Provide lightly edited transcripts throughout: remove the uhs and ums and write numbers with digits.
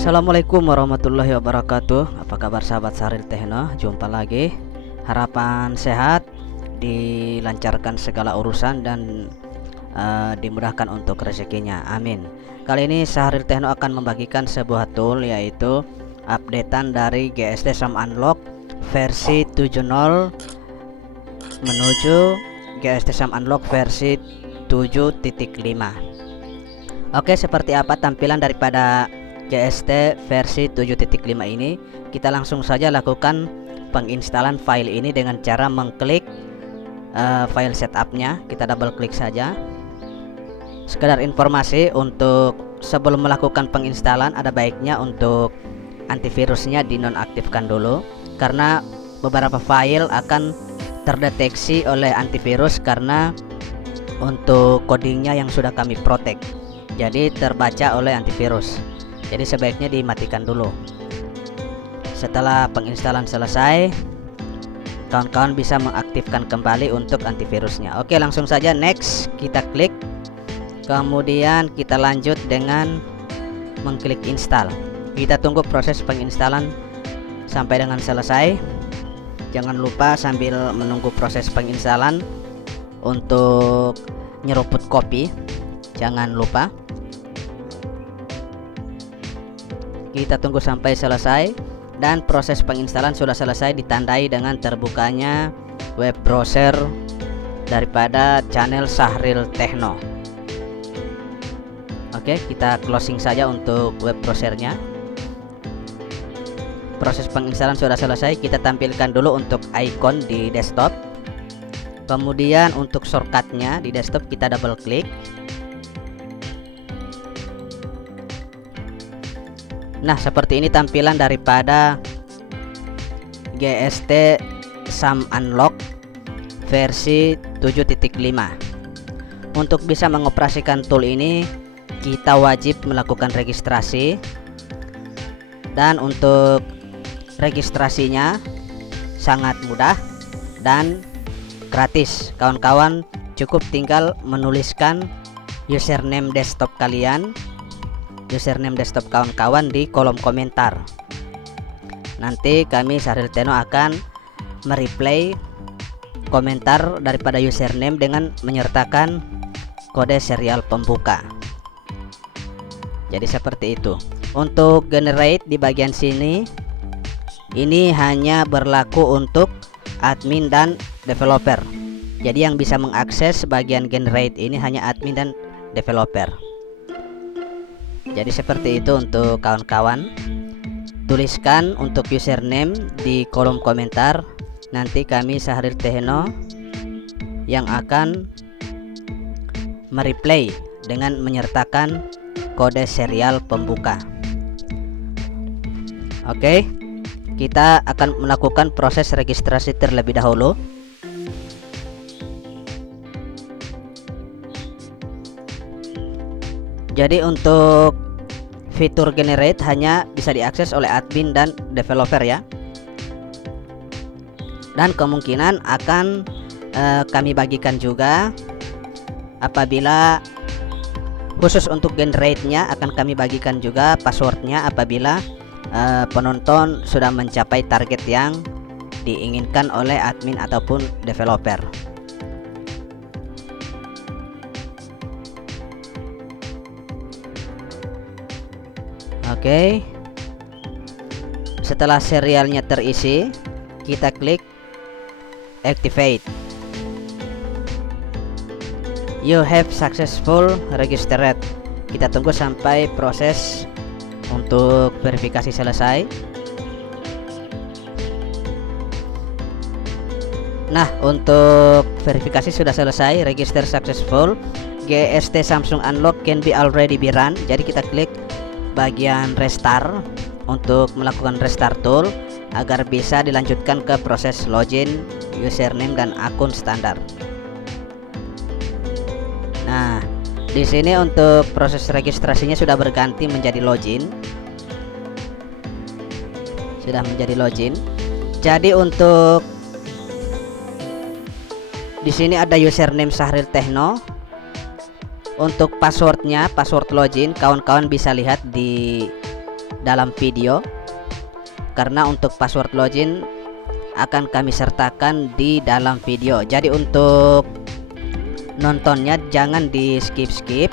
Assalamualaikum warahmatullahi wabarakatuh. Apa kabar sahabat Sahril Techno? Jumpa lagi. Harapan sehat, dilancarkan segala urusan dan dimudahkan untuk rezekinya. Amin. Kali ini Sahril Techno akan membagikan sebuah tool, yaitu updatean dari GST SAM Unlock versi 7.0 menuju GST SAM Unlock versi 7.5. Oke, seperti apa tampilan daripada GST versi 7.5 ini? Kita langsung saja lakukan penginstalan file ini dengan cara mengklik file setupnya. Kita double klik saja. Sekedar informasi, untuk sebelum melakukan penginstalan ada baiknya untuk antivirusnya dinonaktifkan dulu, karena beberapa file akan terdeteksi oleh antivirus karena untuk codingnya yang sudah kami protect, jadi terbaca oleh antivirus. Jadi sebaiknya dimatikan dulu. Setelah penginstalan selesai, kawan-kawan bisa mengaktifkan kembali untuk antivirusnya. Oke, langsung saja next kita klik. Kemudian kita lanjut dengan mengklik install. Kita tunggu proses penginstalan sampai dengan selesai. Jangan lupa sambil menunggu proses penginstalan untuk nyeruput kopi, jangan lupa. Kita tunggu sampai selesai dan proses penginstalan sudah selesai, ditandai dengan terbukanya web browser daripada channel Sahril Techno. Oke, kita closing saja untuk web browsernya. Proses penginstalan sudah selesai. Kita tampilkan dulu untuk icon di desktop. Kemudian untuk shortcutnya di desktop kita double klik. Nah, seperti ini tampilan daripada GST SAM Unlock versi 7.5. Untuk bisa mengoperasikan tool ini, kita wajib melakukan registrasi. Dan untuk registrasinya sangat mudah dan gratis. Kawan-kawan cukup tinggal menuliskan username desktop kalian, username desktop kawan-kawan di kolom komentar. Nanti kami Sahril Techno akan mereply komentar daripada username dengan menyertakan kode serial pembuka. Jadi seperti itu. Untuk generate di bagian sini, ini hanya berlaku untuk admin dan developer. Jadi yang bisa mengakses bagian generate ini hanya admin dan developer. Jadi seperti itu untuk kawan-kawan. Tuliskan untuk username di kolom komentar. Nanti kami Sahril Techno yang akan mereply dengan menyertakan kode serial pembuka. Oke, kita akan melakukan proses registrasi terlebih dahulu. Jadi untuk fitur generate hanya bisa diakses oleh admin dan developer ya. Dan kemungkinan akan kami bagikan juga apabila khusus untuk generate-nya, akan kami bagikan juga passwordnya apabila penonton sudah mencapai target yang diinginkan oleh admin ataupun developer. Oke, setelah serialnya terisi, kita klik activate. You have successful registered. Kita tunggu sampai proses untuk verifikasi selesai. Nah, untuk verifikasi sudah selesai, register successful. GST Samsung Unlock can be already be run. Jadi kita klik bagian restart untuk melakukan restart tool agar bisa dilanjutkan ke proses login, username dan akun standar. Nah, di sini untuk proses registrasinya sudah berganti menjadi login. Sudah menjadi login. Jadi untuk di sini ada username Sahril Techno. Untuk passwordnya, password login, kawan-kawan bisa lihat di dalam video, karena untuk password login akan kami sertakan di dalam video. Jadi untuk nontonnya jangan di skip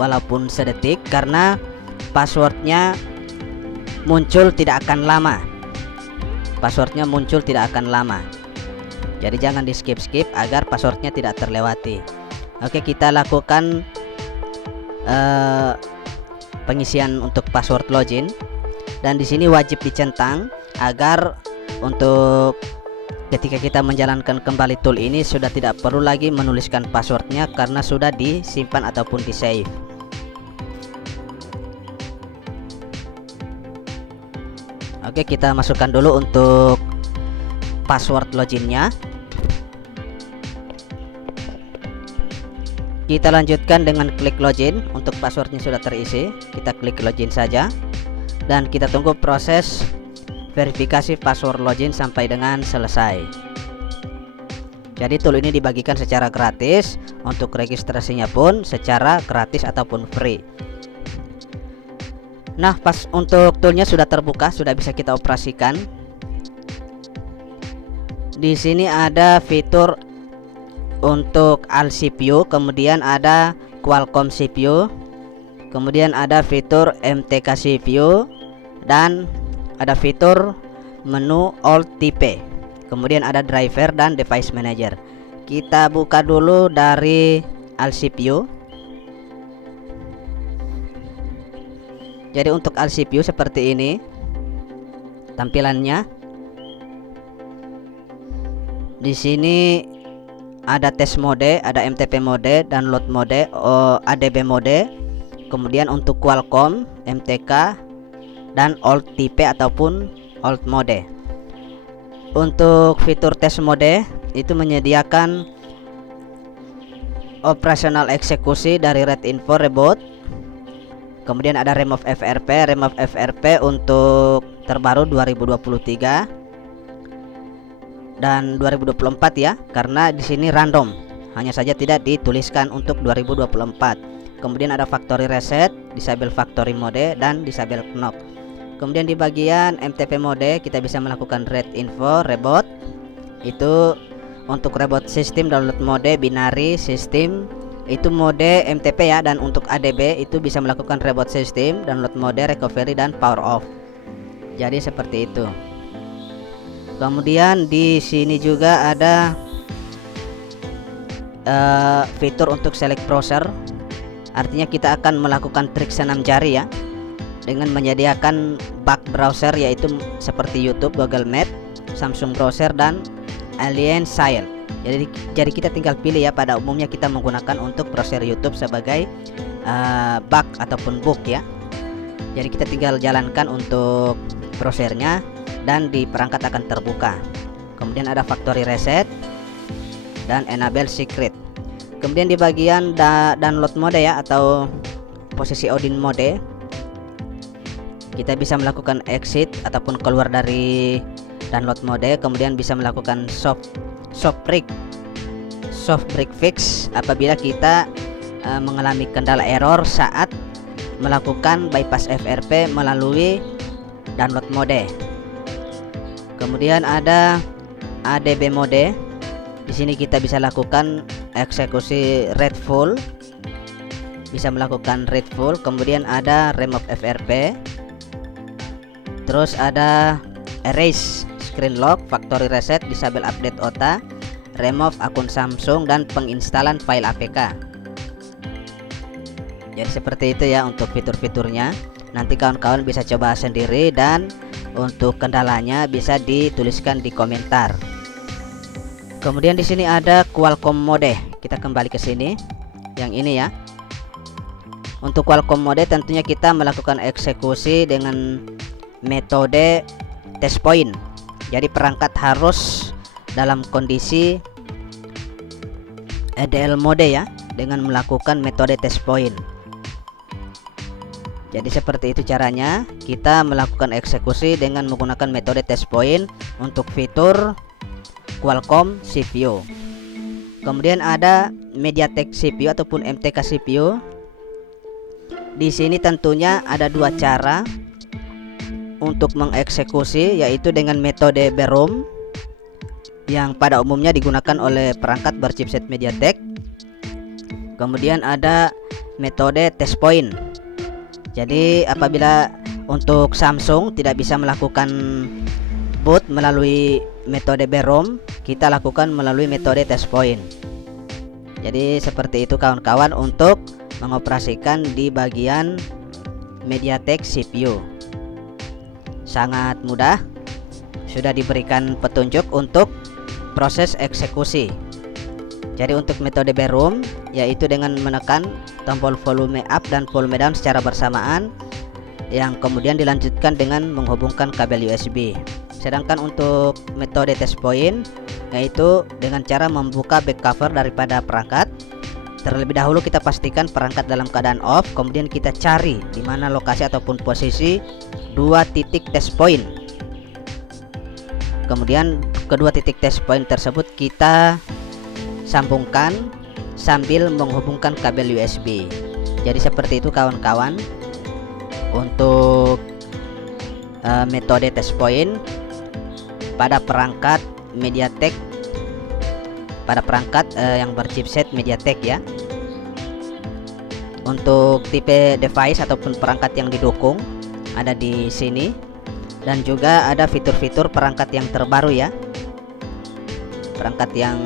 walaupun sedetik, karena passwordnya muncul tidak akan lama. Jadi jangan di skip agar passwordnya tidak terlewati. Oke, kita lakukan pengisian untuk password login, dan di sini wajib dicentang agar untuk ketika kita menjalankan kembali tool ini sudah tidak perlu lagi menuliskan passwordnya karena sudah disimpan ataupun di save. Oke, kita masukkan dulu untuk password loginnya. Kita lanjutkan dengan klik login. Untuk passwordnya sudah terisi, kita klik login saja dan kita tunggu proses verifikasi password login sampai dengan selesai. Jadi tool ini dibagikan secara gratis, untuk registrasinya pun secara gratis ataupun free. Nah, pas untuk toolnya sudah terbuka, sudah bisa kita operasikan. Di sini ada fitur untuk AL CPU, kemudian ada Qualcomm CPU, kemudian ada fitur MTK CPU, dan ada fitur menu Alt TP, kemudian ada driver dan device manager. Kita buka dulu dari AL CPU. Jadi untuk AL CPU seperti ini tampilannya. Di sini ada test mode, ada MTP mode, download mode, ADB mode, kemudian untuk Qualcomm, MTK, dan Alt TP ataupun Alt mode. Untuk fitur test mode itu menyediakan operasional eksekusi dari Red Info Reboot, kemudian ada remove FRP untuk terbaru 2023 dan 2024 ya, karena di sini random, hanya saja tidak dituliskan untuk 2024. Kemudian ada factory reset, disable factory mode, dan disable knock. Kemudian di bagian MTP mode kita bisa melakukan Red Info Reboot, itu untuk reboot system, download mode, binary system itu mode MTP ya, dan untuk ADB itu bisa melakukan reboot system, download mode, recovery, dan power off. Jadi seperti itu. Kemudian di sini juga ada fitur untuk select browser. Artinya kita akan melakukan trik senam jari ya, dengan menyediakan bug browser, yaitu seperti YouTube, Google Maps, Samsung Browser, dan Alien Sail. Jadi kita tinggal pilih ya. Pada umumnya kita menggunakan untuk browser YouTube sebagai bug ataupun book ya. Jadi kita tinggal jalankan untuk browsernya dan di perangkat akan terbuka. Kemudian ada factory reset dan enable secret. Kemudian di bagian download mode ya, atau posisi Odin mode, kita bisa melakukan exit ataupun keluar dari download mode. Kemudian bisa melakukan soft break fix apabila kita mengalami kendala error saat melakukan bypass FRP melalui download mode. Kemudian ada ADB mode. Di sini kita bisa lakukan eksekusi read full, bisa melakukan read full. Kemudian ada remove FRP, terus ada erase screen lock, factory reset, disable update OTA, remove akun Samsung, dan penginstalan file APK. Jadi seperti itu ya untuk fitur-fiturnya. Nanti kawan-kawan bisa coba sendiri, dan untuk kendalanya bisa dituliskan di komentar. Kemudian di sini ada Qualcomm mode. Kita kembali ke sini, yang ini ya. Untuk Qualcomm mode tentunya kita melakukan eksekusi dengan metode test point. Jadi perangkat harus dalam kondisi EDL mode ya, dengan melakukan metode test point. Jadi seperti itu caranya kita melakukan eksekusi dengan menggunakan metode test point untuk fitur Qualcomm CPU. Kemudian ada MediaTek CPU ataupun MTK CPU. Di sini tentunya ada dua cara untuk mengeksekusi yaitu dengan metode BeROM yang pada umumnya digunakan oleh perangkat berchipset MediaTek. Kemudian ada metode test point. Jadi apabila untuk Samsung tidak bisa melakukan boot melalui metode BeROM, kita lakukan melalui metode test point. Jadi seperti itu kawan-kawan untuk mengoperasikan di bagian MediaTek CPU. Sangat mudah, sudah diberikan petunjuk untuk proses eksekusi. Jadi untuk metode BeROM yaitu dengan menekan tombol volume up dan volume down secara bersamaan, yang kemudian dilanjutkan dengan menghubungkan kabel USB. Sedangkan untuk metode test point yaitu dengan cara membuka back cover daripada perangkat. Terlebih dahulu kita pastikan perangkat dalam keadaan off, kemudian kita cari di mana lokasi ataupun posisi dua titik test point. Kemudian kedua titik test point tersebut kita sambungkan sambil menghubungkan kabel USB. Jadi seperti itu kawan-kawan untuk metode test point pada perangkat MediaTek, pada perangkat yang berchipset MediaTek ya. Untuk tipe device ataupun perangkat yang didukung ada di sini, dan juga ada fitur-fitur perangkat yang terbaru ya. Perangkat yang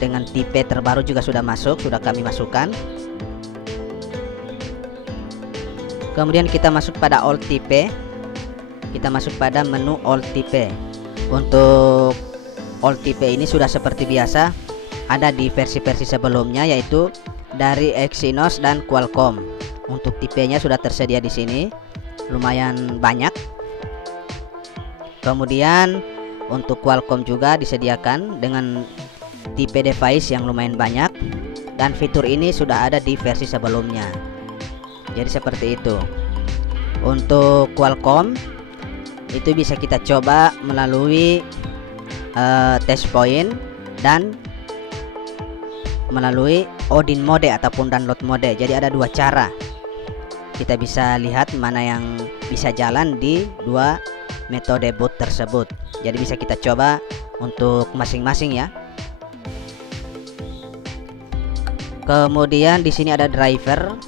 dengan tipe terbaru juga sudah masuk, sudah kami masukkan. Kemudian kita masuk pada all tipe. Kita masuk pada menu all tipe. Untuk all tipe ini sudah seperti biasa ada di versi-versi sebelumnya, yaitu dari Exynos dan Qualcomm. Untuk tipenya sudah tersedia di sini, lumayan banyak. Kemudian untuk Qualcomm juga disediakan dengan tipe device yang lumayan banyak, dan fitur ini sudah ada di versi sebelumnya. Jadi seperti itu. Untuk Qualcomm itu bisa kita coba melalui test point dan melalui Odin mode ataupun download mode. Jadi ada dua cara. Kita bisa lihat mana yang bisa jalan di dua metode boot tersebut. Jadi bisa kita coba untuk masing-masing ya. Kemudian di sini ada driver.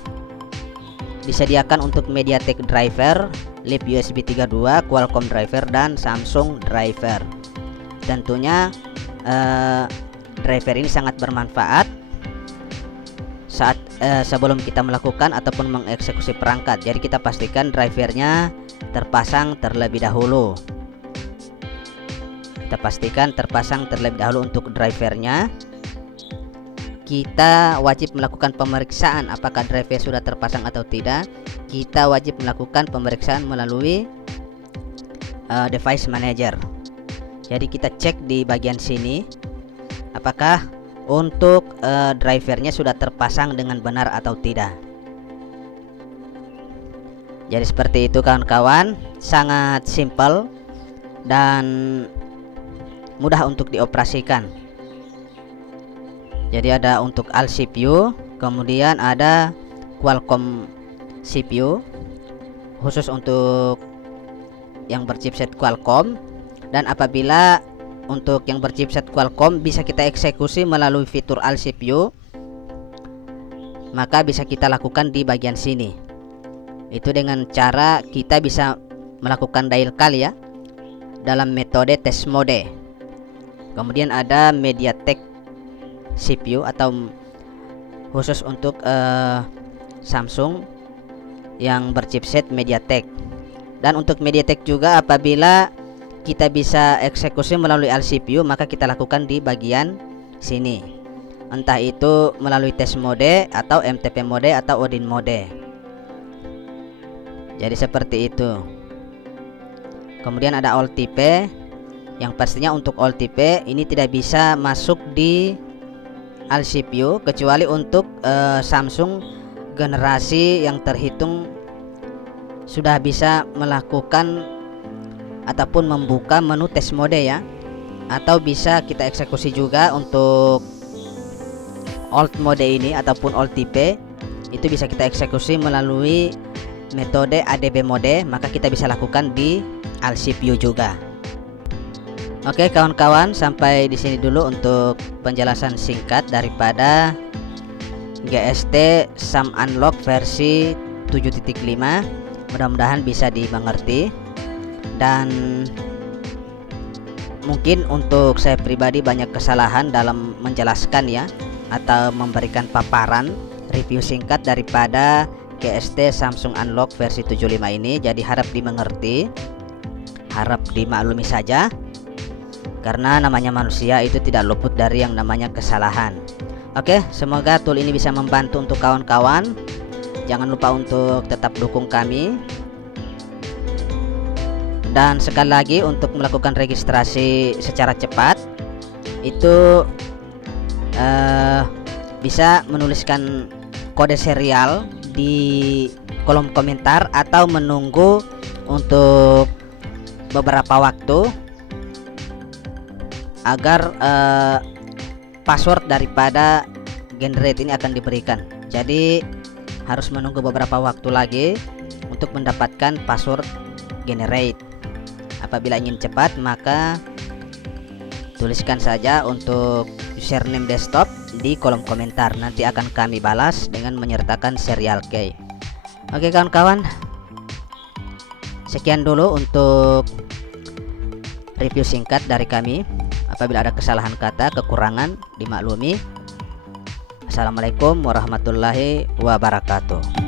Disediakan untuk MediaTek driver, Leap USB 3.2, Qualcomm driver, dan Samsung driver. Tentunya driver ini sangat bermanfaat saat sebelum kita melakukan ataupun mengeksekusi perangkat. Jadi kita pastikan drivernya terpasang terlebih dahulu. Kita pastikan terpasang terlebih dahulu untuk drivernya. Kita wajib melakukan pemeriksaan apakah driver sudah terpasang atau tidak. Kita wajib melakukan pemeriksaan melalui device manager. Jadi kita cek di bagian sini apakah untuk drivernya sudah terpasang dengan benar atau tidak. Jadi seperti itu kawan-kawan, sangat simple dan mudah untuk dioperasikan. Jadi ada untuk AL CPU, kemudian ada Qualcomm CPU khusus untuk yang berchipset Qualcomm, dan apabila untuk yang berchipset Qualcomm bisa kita eksekusi melalui fitur AL CPU, maka bisa kita lakukan di bagian sini. Itu dengan cara kita bisa melakukan dial kali ya dalam metode test mode. Kemudian ada MediaTek CPU atau khusus untuk Samsung yang berchipset MediaTek. Dan untuk MediaTek juga apabila kita bisa eksekusi melalui AL CPU, maka kita lakukan di bagian sini. Entah itu melalui test mode atau MTP mode atau Odin mode. Jadi seperti itu. Kemudian ada all tipe, yang pastinya untuk all tipe ini tidak bisa masuk di AL CPU kecuali untuk Samsung generasi yang terhitung sudah bisa melakukan ataupun membuka menu test mode ya, atau bisa kita eksekusi juga untuk alt mode ini ataupun alt tipe. Itu bisa kita eksekusi melalui metode ADB mode, maka kita bisa lakukan di Arsip View juga. Oke kawan-kawan, sampai di sini dulu untuk penjelasan singkat daripada GST SAM Unlock versi 7.5. Mudah-mudahan bisa dimengerti, dan mungkin untuk saya pribadi banyak kesalahan dalam menjelaskan ya, atau memberikan paparan review singkat daripada GST Samsung Unlock versi 75 ini. Jadi harap dimengerti, harap dimaklumi saja, karena namanya manusia itu tidak luput dari yang namanya kesalahan. Oke, semoga tool ini bisa membantu untuk kawan-kawan. Jangan lupa untuk tetap dukung kami. Dan sekali lagi, untuk melakukan registrasi secara cepat itu bisa menuliskan kode serial di kolom komentar atau menunggu untuk beberapa waktu agar password daripada generate ini akan diberikan. Jadi harus menunggu beberapa waktu lagi untuk mendapatkan password generate. Apabila ingin cepat, maka tuliskan saja untuk username desktop di kolom komentar. Nanti akan kami balas dengan menyertakan serial key. Oke kawan-kawan, sekian dulu untuk review singkat dari kami. Apabila ada kesalahan kata, kekurangan, dimaklumi. Assalamualaikum warahmatullahi wabarakatuh.